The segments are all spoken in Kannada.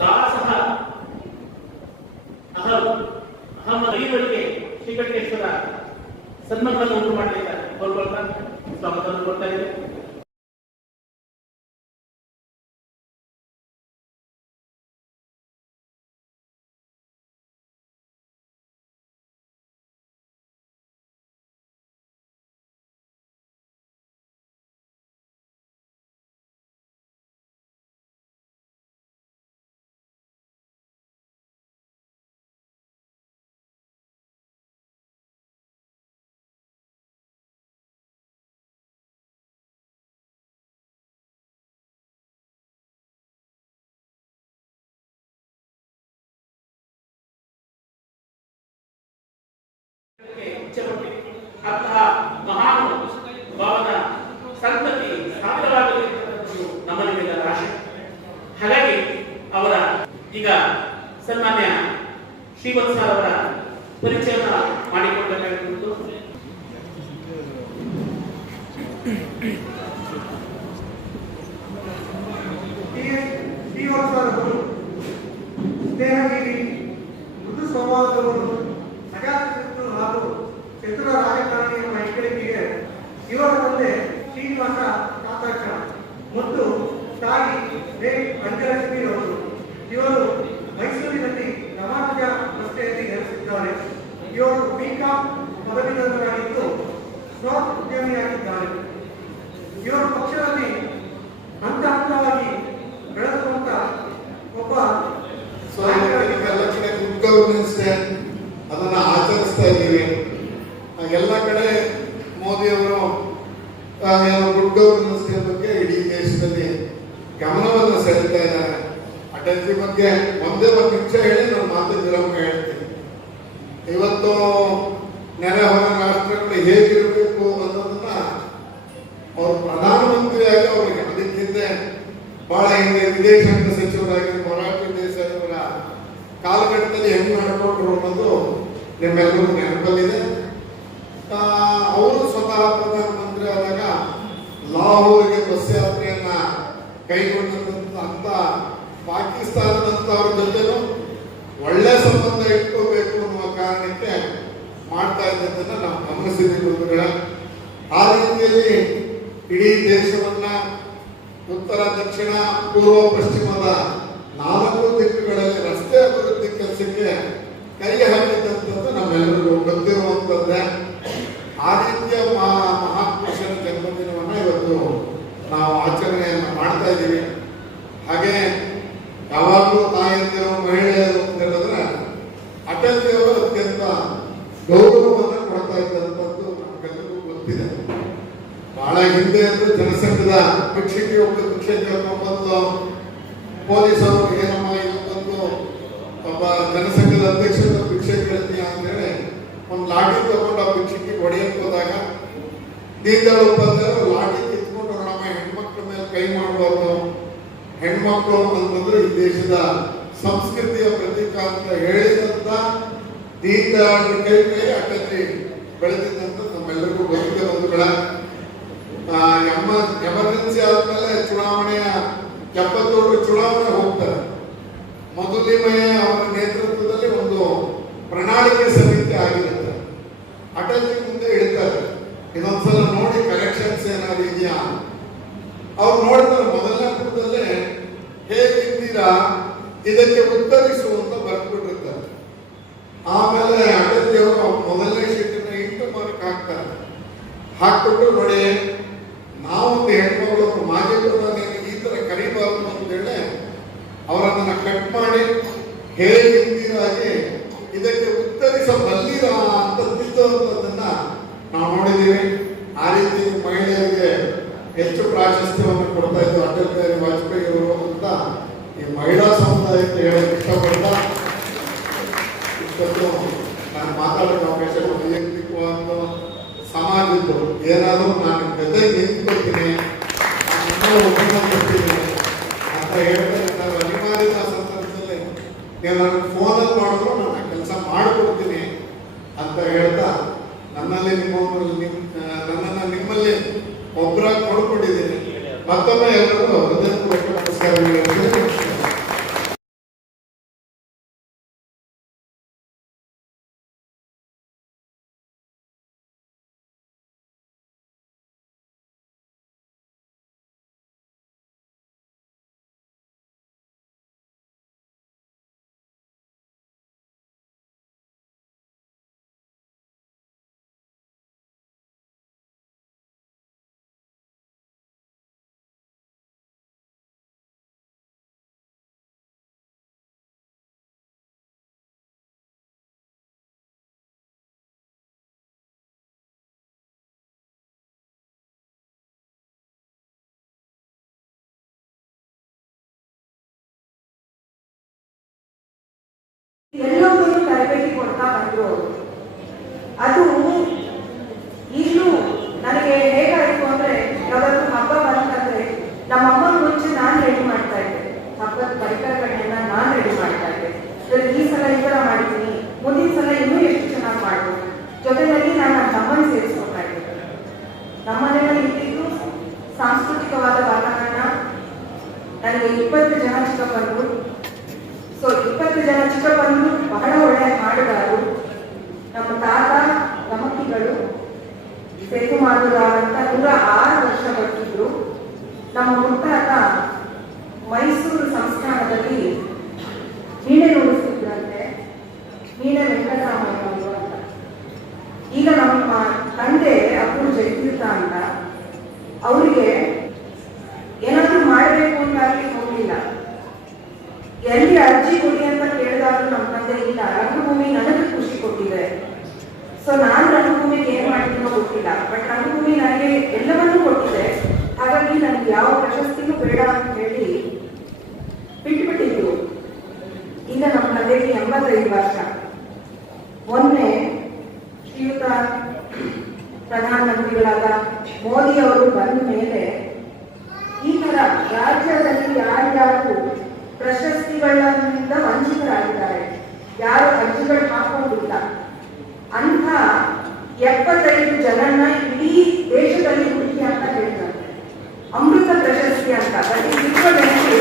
ದಾಸಹ. ಅಹಂ. ಅಹಂ ಐವರಿಗೆ ಶ್ರೀಕಂಠೇಶ್ವರ ಸನ್ಮಾನವನ್ನು ಉಂಟು ಮಾಡಲಿದ್ದಾರೆ ಸ್ವಾಗತವನ್ನು ಕೊಡ್ತಾ ಇದ್ದಾರೆ ಇಚ್ಛೆಪಟ್ಟು ಅಂತಹ ಮಹಾನ್ ಭಾವನ ಸಂತತಿ ಸ್ಥಾಪಿತವಾಗಲಿ ಅಂತಕ್ಕಂಥದ್ದು ನಮ್ಮಲ್ಲಿಗೆಲ್ಲರ ಆಶೆ ಹಾಗಾಗಿ ಅವರ ಈಗ ಸನ್ಮಾನ್ಯ ಶ್ರೀವತ್ಸ ಅವರ ಪರಿಚಯವನ್ನು ಮಾಡಿಕೊಡಬೇಕಾಗಿರುವುದು. ಚತುರ ರಾಜಕಾರಣಿ ಎಂಬ ಹೆಗ್ಗಳಿಕೆಗೆ ಇವರ ತಂದೆ ಶ್ರೀನಿವಾಸ ಕಾತಾಕ್ಷ ಮತ್ತು ತಾಯಿ ರೇ ಅಂಜಲಕ್ಷ್ಮಿರವರು ಇವರು ಮೈಸೂರಿನಲ್ಲಿ ನವಾಜ ರಸ್ತೆಯಲ್ಲಿ ನೆಲೆಸಿದ್ದಾರೆ. ಇವರು ಬಿಕಾಂ ಪದವೀಧರರಾಗಿದ್ದು ಸ್ವ ಉದ್ಯಮಿಯಾಗಿದ್ದಾರೆ. ಇವರು ಪಕ್ಷದಲ್ಲಿ ಹಂತ ಹಂತವಾಗಿ ಬೆಳೆದುಕೊಂಡ ಒಬ್ಬ ಗುಡ್ ಗವರ್ನೆನ್ಸ್ ಡೇ ಅದನ್ನ ಆಚರಿಸ್ತಾ ಇದ್ದೀವಿ ಆ, ಎಲ್ಲ ಕಡೆ ಮೋದಿ ಅವರು ಗುಡ್ ಗವರ್ನೆನ್ಸ್ ಡೇ ಬಗ್ಗೆ ಇಡೀ ದೇಶದಲ್ಲಿ ಗಮನವನ್ನು ಸೆಳೀತಾ ಇದ್ದಾರೆ ಅಟಲ್ಜಿ ಬಗ್ಗೆ ಒಂದೇ ಒಂದು ನಿಮಿಷ ಹೇಳಿ ನಾನು ಮಾತು ವಿರಾಮ ಹೇಳ್ತೀನಿ ಇವತ್ತು ನೆರೆ ಹೊರ ರಾಷ್ಟ್ರಗಳು ಹೇಗಿರಬೇಕು ಅನ್ನೋದನ್ನ ಅವರು ಪ್ರಧಾನಮಂತ್ರಿಯಾಗಿ ಅವರಿಗೆ ಅದಕ್ಕಿಂತ ಬಹಳ ಹಿಂದೆ ವಿದೇಶಾಂಗ ಸಚಿವರಾಗಿ ಮೊರಾರ್ಜಿ ದೇಸಾಯಿ ಅವರ ಕಾಲಘಟ್ಟದಲ್ಲಿ ಹೆಂಗ್ ಮಾಡಿಕೊಂಡ್ರು ಅನ್ನೋದು ನಿಮ್ಮೆಲ್ಲರೂ ನೆನಪಲ್ಲಿದೆ. ಅವರು ಸ್ವತಃ ಪ್ರಧಾನಮಂತ್ರಿ ಆದಾಗ ಲಾಹೋರ್ಗೆ ಬಸ್ ಯಾತ್ರೆಯನ್ನ ಕೈಗೊಂಡಂತ ಪಾಕಿಸ್ತಾನದಂತವ್ರ ಜೊತೆನೂ ಒಳ್ಳೆ ಸಂಬಂಧ ಇಟ್ಕೋಬೇಕು ಅನ್ನುವ ಕಾರಣಕ್ಕೆ ಮಾಡ್ತಾ ಇದ್ದಂತ ನಾವು ಗಮನಿಸಿದ್ದೀವಿ ಗುರುಗಳ. ಆ ರೀತಿಯಲ್ಲಿ ಇಡೀ ದೇಶವನ್ನ ಉತ್ತರ, ದಕ್ಷಿಣ, ಪೂರ್ವ, ಪಶ್ಚಿಮದ ನಾಲ್ಕು ದಿಕ್ಕುಗಳಲ್ಲಿ ರಸ್ತೆ ಅಭಿವೃದ್ಧಿ ಬಹಳ ಹಿಂದೆ ಅಂದ್ರೆ ಜನಸಂಘದ ಭಿಕ್ಷೆಗೆ ಒಬ್ಬ ಭಿಕ್ಷೆ ಬಂದು ಪೊಲೀಸರು ಏನಮ್ಮ ಇಲ್ಲಿ ಬಂದು ಒಬ್ಬ ಜನಸಂಘದ ಅಧ್ಯಕ್ಷರ ಕೇಳ್ತೀಯ ಅಂತೇಳಿ ಒಂದು ಲಾಠಿ ತಗೊಂಡು ಆ ಭಿಕ್ಷೆಗೆ ಹೊಡೆಯಕ್ಕೆ ಹೋದಾಗ ದೀನದಯಾಳ್ ಉಪಾಧ್ಯಾಯರು ಲಾಠಿ ಕಿತ್ಕೊಂಡು ನಮ್ಮ ಹೆಣ್ಮಕ್ಳ ಮೇಲೆ ಕೈ ಮಾಡಬಾರ್ದು. ಹೆಣ್ಮಕ್ಳು ಅಂತಂದ್ರೆ ಈ ದೇಶದ ಸಂಸ್ಕೃತಿಯ ಪ್ರತೀಕ ಅಂತ ಹೇಳಿದಂತ ದೀರ್ಘ ಕೈ ಕೈ ಅಟಲ್ಜಿ ಬೆಳೆದಿದ್ದಂತ ನಮ್ಮೆಲ್ಲರಿಗೂ ಗೊತ್ತಿದೆ ಬಂಧುಗಳ. ಎಮರ್ಜೆನ್ಸಿ ಆದ್ಮೇಲೆ ಚುನಾವಣೆಯ ಎಪ್ಪತ್ತೇಳು ಚುನಾವಣೆ ಹೋಗ್ತಾರೆ ಮಧುಲಿಮಯ ಅವರ ನೇತೃತ್ವದಲ್ಲಿ ಒಂದು ಪ್ರಣಾಳಿಕೆ ಸಮಿತಿ ಆಗಿರುತ್ತೆ. ಅಟಲ್ಜಿ ಮುಂದೆ ಇಡ್ತಾರೆ ಇದೊಂದ್ಸಲ ನೋಡಿ ಕಲೆಕ್ಷನ್ಸ್ ಏನಾದ್ರು ಇದೆಯಾ? ಅವ್ರು ನೋಡ್ತಾರೆ ಮೊದಲನೇ ಪುಟದಲ್ಲೇ ಹೇಗಿದ್ದೀರಾ ಇದಕ್ಕೆ ಉತ್ತರಿಸು ಇಷ್ಟೊತ್ತು ನಾನು ಮಾತಾಡೋಕೆ ಅವಕಾಶ ವೈಯಕ್ತಿಕವಾದ ಸಮಾಜದ್ದು. ಏನಾದರೂ ನಾನು ಜೊತೆ ನಿಂತ್ಕೊಳ್ತೀನಿ ಕೊಡ್ತೀನಿ. ಅಂತ ಹೇಳ್ತಾರೆ ನಾನು ಅನಿವಾರ್ಯದ ನೀವು ನನಗೆ ಫೋನ್ ಶ್ರಮದಲ್ಲಿ ಮಾಡಿದ್ರು ನಾನು ಕೆಲಸ ಮಾಡಿಕೊಡ್ತೀನಿ ಅಂತ ಹೇಳ್ತಾ ನನ್ನಲ್ಲಿ ನಿಮ್ಮ ನಿಮ್ ನನ್ನನ್ನು ನಿಮ್ಮಲ್ಲಿ ಒಬ್ಬರಾಗಿ ಕೊಡ್ಕೊಂಡಿದ್ದೀನಿ ಮತ್ತೊಮ್ಮೆ ಎಲ್ಲರಿಗೂ ಹೃದಯಪೂರ್ವಕ ಎಲ್ಲದನ್ನು ತರಬೇತಿ ಕೊಡ್ತಾ ಬಂದ್ರು. ಅದು ಈಗಲೂ ನನಗೆ ಹೇಗಾಯ್ತು ಅಂದ್ರೆ ಯಾವತ್ತು ಹಬ್ಬ ಬಂತಂದ್ರೆ ನಮ್ಮ ಅಮ್ಮನ ಮುಂಚೆ ನಾನು ರೆಡಿ ಮಾಡ್ತಾ ಇದ್ದೆ ಹಬ್ಬದ ಪರಿಕರಗಳನ್ನೆಲ್ಲ ನಾನು ರೆಡಿ ಮಾಡ್ತಾ ಇದ್ದೆ ಸರಿ, ಈ ಸಲ ಈ ಥರ ಮಾಡಿದ್ದೀನಿ ಮುಂದಿನ ಸಲ ಇನ್ನೂ ಎಷ್ಟು ಚೆನ್ನಾಗಿ ಮಾಡ್ಬೋದು ಜೊತೆಯಲ್ಲಿ ನಾನು ನನ್ನ ತಮ್ಮನ ಸೇರಿಸ್ಕೊತಾ ಇದ್ದೆ ನಮ್ಮ ಮನೆಯಲ್ಲಿ ಇದ್ದಿದ್ದು ಸಾಂಸ್ಕೃತಿಕವಾದ ವಾತಾವರಣ ನನಗೆ ಇಪ್ಪತ್ತು ಜನ ಚಿಕ್ಕಪ್ಪಂದ್ರು ಸೊ ಇಪ್ಪತ್ತು ಜನ ಚಿಕ್ಕಪ್ಪಂದ್ರು ಬಹಳ ಒಳ್ಳೆಯ ನಮ್ಮ ತಾತ, ಗಮಕಿಗಳು, ಸೇತು ಅಂತ ನೂರ ಆರು ವರ್ಷ ಬದುಕಿದ್ರು. ನಮ್ಮ ಮುತ್ತಾತ ಮೈಸೂರು ಸಂಸ್ಥಾನದಲ್ಲಿ ವೀಣೆ ನುಡಿಸ್ತಿದ್ರಂತೆ ವೀಣೆ ವೆಂಕಟರಾಮಯ್ಯ ಅವರು ಅಂತ. ಈಗ ನಮ್ಮ ತಂದೆ ಅಪ್ಪು ಜಯತೀರ್ಥ ಅಂತ. ಅವರಿಗೆ ಏನಾದ್ರೂ ಮಾಡಬೇಕು ಅಂತ ಹೋಗಲಿಲ್ಲ. ಎಲ್ಲಿ ಅರ್ಜಿ ಕೊಡಿ ಕೇಳಿದಾಗಲೂ ನಮ್ಮ ತಂದೆ ಇಲ್ಲ. ರಂಗಭೂಮಿ ನನಗೆ ಖುಷಿ ಕೊಟ್ಟಿದೆ. ಸೊ ನಾನು ರಂಗಭೂಮಿಗೆ ಏನ್ ಮಾಡಿದ್ರು ಗೊತ್ತಿಲ್ಲ. ಬಟ್ ರಂಗಭೂಮಿ ನನಗೆ ಎಲ್ಲವನ್ನೂ ಕೊಟ್ಟಿದೆ. ಹಾಗಾಗಿ ನನಗೆ ಯಾವ ಪ್ರಶಸ್ತಿನೂ ಬೇಡ ಅಂತ ಹೇಳಿ ಬಿಟ್ಬಿಟ್ಟಿದ್ದು. ಈಗ ನಮ್ಮ ತಂದೆಗೆ ಎಂಬತ್ತೈದು ವರ್ಷ. ಮೊನ್ನೆ ಶ್ರೀಯುತ ಪ್ರಧಾನಮಂತ್ರಿಗಳಾದ ಮೋದಿ ಅವರು ಬಂದ ಮೇಲೆ ಈ ತರ ರಾಜ್ಯದಲ್ಲಿ ಯಾರ್ಯಾರು ಪ್ರಶಸ್ತಿಗಳಿಂದ ವಂಚಿತರಾಗಿದ್ದಾರೆ. ಯಾರು ಅರ್ಜಿಗಳು ಹಾಕೊಂಡಿಲ್ಲ ಅಂತ ಎಪ್ಪತ್ತೈದು ಜನನ್ನ ಇಡೀ ದೇಶದಲ್ಲಿ ಹುಡುಕಿ ಅಂತ ಹೇಳ್ತಾರೆ ಅಮೃತ ಪ್ರಶಸ್ತಿ ಅಂತ ಬಟ್ ವಿಶ್ವದಲ್ಲಿ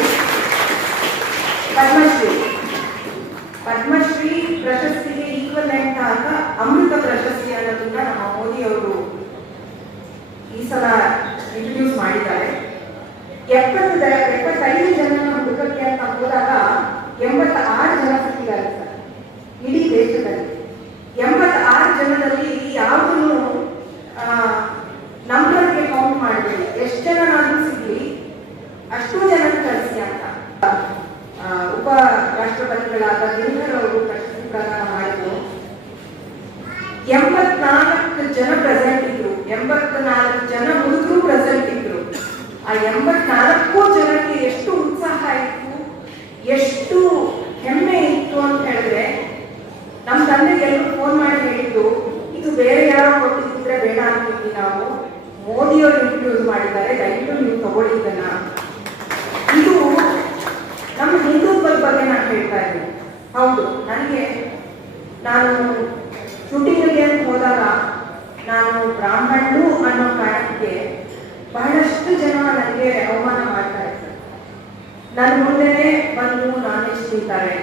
ಪದ್ಮಶ್ರೀ. ಪದ್ಮಶ್ರೀ ಪ್ರಶಸ್ತಿಗೆ ಈಕ್ವಲೆಂಟ್ ಅಂತ ಅಮೃತ ಪ್ರಶಸ್ತಿ ಅನ್ನೋದನ್ನ ನಮ್ಮ ಮೋದಿ ಅವರು ಈ ಸಲ ಇಂಟ್ರೊಡ್ಯೂಸ್ ಮಾಡಿದ್ದಾರೆ ಎಪ್ಪತ್ತು ದ- ಎಪ್ಪತ್ತೈದು ಜನ ಹುಡುಕಕ್ಕೆ ಅಂತ ಹೋದಾಗ ಎಂಬತ್ತ ಆರು ಜನ ಸಿಕ್ಕಿದ್ದಾರೆ ಸರ್ ಇಡೀ ದೇಶದಲ್ಲಿ ಎಂಬತ್ತ ಆರು ಜನದಲ್ಲಿ ಯಾವುದನ್ನು ನಂಬರ್ಗೆ ಕೌಂಟ್ ಮಾಡಬೇಡಿ ಎಷ್ಟು ಜನನಾದ್ರೂ ಸಿಗ್ಲಿ ಅಷ್ಟು ಜನ ಕಳಿಸಿ ಅಂತ ಆ, ಉಪ ರಾಷ್ಟ್ರಪತಿಗಳಾದ ದಿನಕರ್ ಅವರು ಪ್ರಶಸ್ತಿ ಪ್ರದಾನ ಮಾಡಿದ್ರು ಎಂಬತ್ನಾಲ್ಕು ಜನ ಪ್ರೆಸೆಂಟ್ ಇದ್ರು. ಎಂಬತ್ನಾಲ್ಕು ಜನ ಹುಡುಗರು ಪ್ರೆಸೆಂಟ್ ಇದ್ರು. ಆ ಎಂಬತ್ನಾಲ್ಕು ಜನಕ್ಕೆ ಎಷ್ಟು ಉತ್ಸಾಹ ಇತ್ತು? ಎಷ್ಟು ಹೆಮ್ಮೆ ಇತ್ತು ಅಂತ ಹೇಳಿದ್ರೆ ನಮ್ಮ ತಂದೆಗೆ ಎಲ್ಲರೂ ಫೋನ್ ಮಾಡಿ ಹೇಳಿದ್ದು, ಇದು ಬೇರೆ ಯಾರೋ ಕೊಟ್ಟಿದ್ರೆ ಬೇಡ ಅಂತಿದ್ವಿ ನಾವು. ಮೋದಿಯವರು ಇಂಟ್ರೂಸ್ ಮಾಡಿದ್ದಾರೆ. ದಯವಿಟ್ಟು ನೀವು ತಗೊಳ್ಳಿದ್ದನ್ನ ಇದು ನಮ್ಮ ಹಿಂದೂತ್ವದ ಬಗ್ಗೆ ನಾನು ಹೇಳ್ತಾ ಇದ್ದೀನಿ. ಹೌದು, ನನಗೆ ನಾನು ಶೂಟಿಂಗ್ಗೆ ಹೋದಾಗ ನಾನು ಬ್ರಾಹ್ಮಣರು ಅನ್ನೋ ಕಾರಣಕ್ಕೆ ಬಹಳಷ್ಟು ಜನ ನನಗೆ ಅವಮಾನ ಮಾಡ್ತಾ ಇದ್ದಾರೆ. ನನ್ನ ಮುಂದೆನೆ ಬಂದು ನಾನ್ ವೆಜ್ ತಿಂತಾರೆ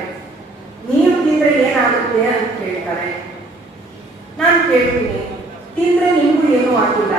ನೀವು ತಿಂದ್ರೆ ಏನಾಗುತ್ತೆ ಅಂತ ಕೇಳ್ತಾರೆ. ನಾನು ಕೇಳ್ತೀನಿ. ತಿಂದ್ರೆ ನಿಮಗೂ ಏನೂ ಆಗಿಲ್ಲ.